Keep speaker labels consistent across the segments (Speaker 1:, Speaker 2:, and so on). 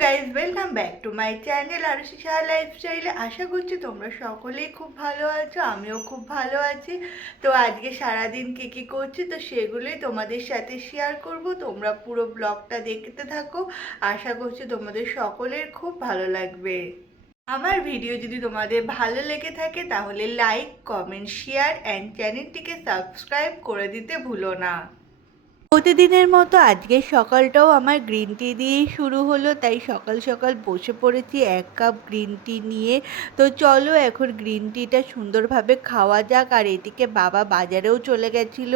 Speaker 1: মাই channel আর সাহা লাইফস্টাইলে আশা করছি তোমরা সকলেই খুব ভালো আছো, আমিও খুব ভালো আছি। তো আজকে সারাদিন কী কী করছি, তো সেগুলোই তোমাদের সাথে শেয়ার করব। তোমরা পুরো ব্লগটা দেখতে থাকো। আশা করছি তোমাদের সকলের খুব ভালো লাগবে। আমার ভিডিও যদি তোমাদের ভালো লেগে থাকে, তাহলে লাইক কমেন্ট শেয়ার অ্যান্ড চ্যানেলটিকে সাবস্ক্রাইব করে দিতে ভুলো না। প্রতিদিনের মতো আজকে সকালটাও আমার গ্রিন টি দিয়েই শুরু হলো, তাই সকাল সকাল বসে পড়েছি এক কাপ গ্রিন টি নিয়ে। তো চলো এখন গ্রিন টিটা সুন্দরভাবে খাওয়া যাক, আর এদিকে বাবা বাজারেও চলে গেছিল।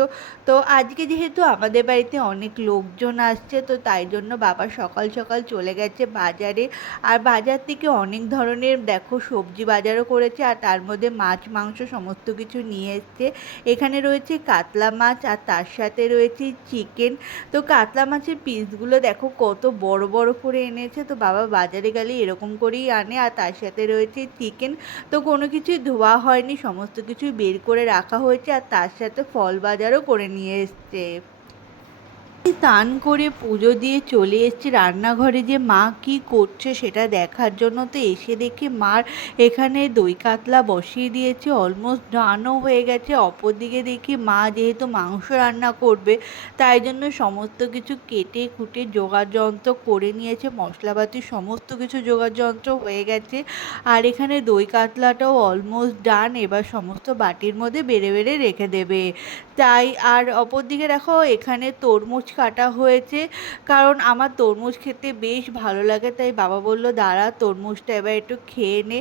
Speaker 1: তো আজকে যেহেতু আমাদের বাড়িতে অনেক লোকজন আসছে, তো তাই জন্য বাবা সকাল সকাল চলে গেছে বাজারে। আর বাজার থেকে অনেক ধরনের, দেখো, সবজি বাজারও করেছে, আর তার মধ্যে মাছ, মাংস, সমস্ত কিছু নিয়ে এসছে। এখানে রয়েছে কাতলা মাছ, আর তার সাথে রয়েছে চিকেন তো কাতলা মাছের পিসগুলো দেখো কত বড় বড় করে এনেছে। তো বাবা বাজারে গেলে এরকম করেই আনে আর তার সাথে রয়েছে চিকেন তো কোনো কিছুই ধোয়া হয়নি, সমস্ত কিছুই বের করে রাখা হয়েছে আর তার সাথে ফল বাজারও করে নিয়ে এসছে। স্নান করে পুজো দিয়ে চলে এসেছি। রান্নাঘরে যে মা কি করছে সেটা দেখার জন্য তো এসে দেখি মার এখানে দই কাতলা বসিয়ে দিয়েছে অলমোস্ট ডানও হয়ে গেছে। অপরদিকে দেখি মা যেহেতু মাংস রান্না করবে, তাই জন্য সমস্ত কিছু কেটে কুটে জোগাড় যন্ত্র করে নিয়েছে, মশলাপাতি সমস্ত কিছু জোগাড় যন্ত্র হয়ে গেছে। আর এখানে দই কাতলাটাও অলমোস্ট ডান এবার সমস্ত বাটির মধ্যে বেড়ে বেড়ে রেখে দেবে। তাই আর অপরদিকে দেখো এখানে তরমুজ কাটা হয়েছে। কারণ আমার তরমুজ খেতে বেশ ভালো লাগে, তাই বাবা বলল, দাঁড়া, তরমুজটা এবার একটু খেয়ে নে।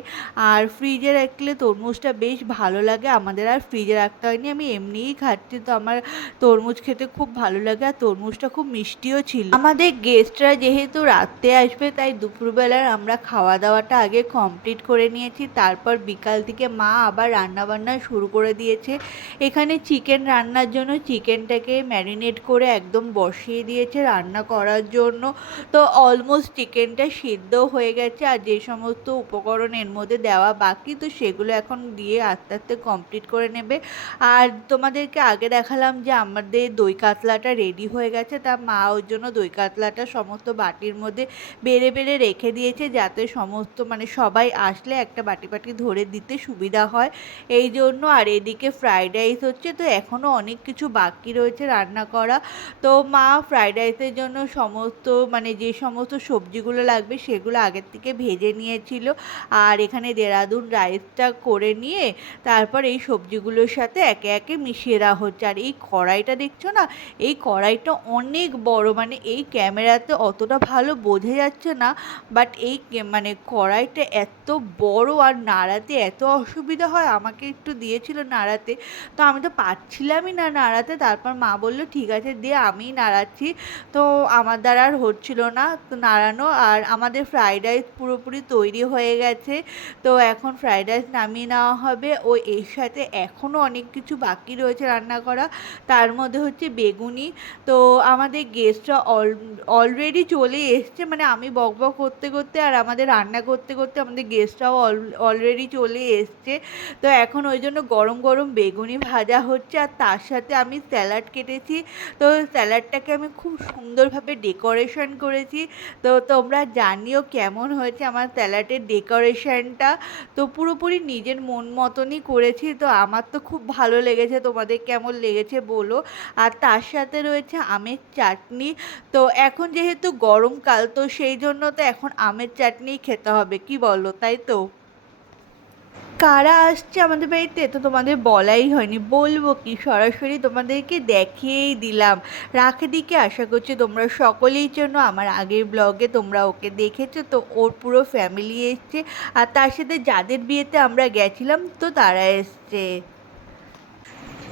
Speaker 1: আর ফ্রিজে রাখলে তরমুজটা বেশ ভালো লাগে, আমাদের আর ফ্রিজে রাখতে হয়নি, আমি এমনিই খাচ্ছি, তো আমার তরমুজ খেতে খুব ভালো লাগে আর তরমুজটা খুব মিষ্টিও ছিল। আমাদের গেস্টরা যেহেতু রাত্রে আসবে, তাই দুপুরবেলার আমরা খাওয়া দাওয়াটা আগে কমপ্লিট করে নিয়েছি, তারপর বিকাল থেকে মা আবার রান্না বান্না শুরু করে দিয়েছে। এখানে চিকেন রান্নার জন্য চিকেনটাকে ম্যারিনেট করে একদম বসিয়ে দিয়েছে রান্না করার জন্য। তো অলমোস্ট চিকেনটা সিদ্ধ হয়ে গেছে আর যে সমস্ত উপকরণ এর মধ্যে দেওয়া বাকি, তো সেগুলো এখন দিয়ে আস্তে আস্তে কমপ্লিট করে নেবে। আর তোমাদেরকে আগে দেখালাম যে আমাদের দই কাতলাটা রেডি হয়ে গেছে। তা মা ওর জন্য দই কাতলাটা সমস্ত বাটির মধ্যে বেড়ে বেড়ে রেখে দিয়েছে যাতে সমস্ত মানে সবাই আসলে একটা বাটি বাটি ধরে দিতে সুবিধা হয়। এই জন্য আর এদিকে ফ্রাইড রাইস হচ্ছে। তো এখনও অনেক কিছু বাকি রয়েছে রান্না করা। তো মা ফ্রাইড রাইসের জন্য সমস্ত মানে যে সমস্ত সবজিগুলো লাগবে সেগুলো আগের থেকে ভেজে নিয়েছিল। আর এখানে দেরাদুন রাইসটা করে নিয়ে তারপর এই সবজিগুলোর সাথে একে একে মিশিয়ে দেওয়া হচ্ছে। আর এই কড়াইটা দেখছ না? এই কড়াইটা অনেক বড় মানে এই ক্যামেরাতে অতটা ভালো বোঝা যাচ্ছে না বাট এই মানে কড়াইটা এত বড় আর নাড়াতে এত অসুবিধা হয়, আমাকে একটু দিয়েছিল নাড়াতে। তো আমি তো পারছিলামই না নাড়াতে, তারপর মা বলল, ঠিক আছে দিয়ে আমিই নাড়াচ্ছি। তো আমার দ্বারা আর হচ্ছিল না তো নাড়ানো আর আমাদের ফ্রাইড রাইস পুরোপুরি তৈরি হয়ে গেছে। তো এখন ফ্রাইড রাইস নামিয়ে নেওয়া হবে। ও এর সাথে এখনও অনেক কিছু বাকি রয়েছে রান্না করা। তার মধ্যে হচ্ছে বেগুনি। তো আমাদের গেস্টরা অল অলরেডি চলে এসছে। মানে আমি বক বক করতে করতে আর আমাদের রান্না করতে করতে আমাদের গেস্টরাও অলরেডি চলে এসছে। তো এখন ওই জন্য গরম গরম বেগুনি ভাজা হচ্ছে। আর তার সাথে আমি স্যালাড কেটেছি। তো স্যালাডটাকে আমি খুব সুন্দরভাবে ডেকোরেশন করেছি। তো তোমরা জানিও কেমন হয়েছে আমার স্যালাডের ডেকোরেশনটা। তো পুরোপুরি নিজের মন মতনই করেছি। তো আমার তো খুব ভালো লেগেছে। তোমাদের কেমন লেগেছে বলো। আর তার সাথে রয়েছে আমের চাটনি। তো এখন যেহেতু গরমকাল, তো সেই জন্য তো এখন আমের চাটনিই খেতে হবে। কি বলো? তাই তো? কারা আসছে আমাদের বাড়িতে? তো তোমাদের বলাই হয়নি। বলব কি সরাসরি তোমাদেরকে দেখিয়েই দিলাম। রাখেদিকে আশা করছি তোমরা সকলেই জন্য আমার আগের ব্লগে তোমরা ওকে দেখেছ তো ওর পুরো ফ্যামিলি এসছে। আর তার সাথে যাদের বিয়েতে আমরা গেছিলাম তো তারা এসছে।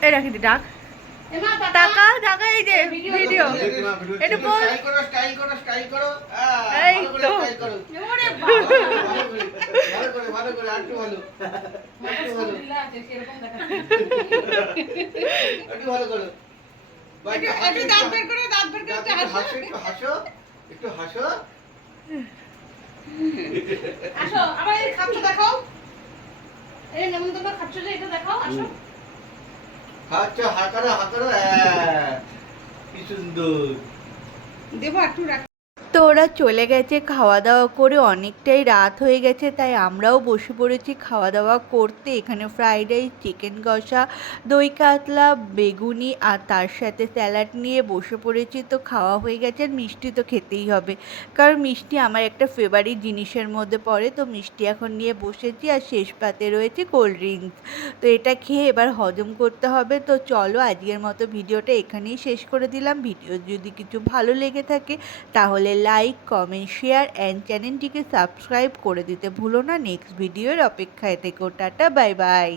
Speaker 1: এই রাখিদি ডাক। টাকা। টাকা এই যে ভিডিও। এটা বল।
Speaker 2: স্টাইল করো স্টাইল করো স্টাইল করো।
Speaker 1: এই তো।
Speaker 2: স্টাইল করো ভালো করে ভালো করে আরেকটু ভালো একটু ভালো একটু ভালো করো একটু
Speaker 3: দাঁত বের করো, দাঁত বের করে একটু
Speaker 2: একটু হাসো একটু হাসো একটু হাসো
Speaker 3: আসো আবার এই খাচ্ছ দেখাও এই খাচ্ছ যে এটা দেখাও আসো।
Speaker 2: কি সুন্দর
Speaker 3: দেবো একটু রাখ
Speaker 1: তো ওরা চলে গেছে খাওয়া দাওয়া করে অনেকটাই রাত হয়ে গেছে, তাই আমরাও বসে পড়েছি খাওয়া দাওয়া করতে। এখানে ফ্রাইড রাইস চিকেন কষা, দই কাতলা, বেগুনি আর তার সাথে স্যালাড নিয়ে বসে পড়েছি। তো খাওয়া হয়ে গেছে, আর মিষ্টি তো খেতেই হবে। কারণ মিষ্টি আমার একটা ফেভারিট জিনিসের মধ্যে পড়ে, তো মিষ্টি এখন নিয়ে বসেছি আর শেষ পাতে রয়েছে কোল্ড ড্রিঙ্কস তো এটা খেয়ে এবার হজম করতে হবে। তো চলো আজকের মতো ভিডিওটা এখানেই শেষ করে দিলাম। ভিডিও যদি কিছু ভালো লেগে থাকে, তাহলে লাইক, কমেন্ট, শেয়ার অ্যান্ড চ্যানেলটিকে সাবস্ক্রাইব করে দিতে ভুলো না। নেক্সট ভিডিওর অপেক্ষায় থেকো। Tata, bye bye.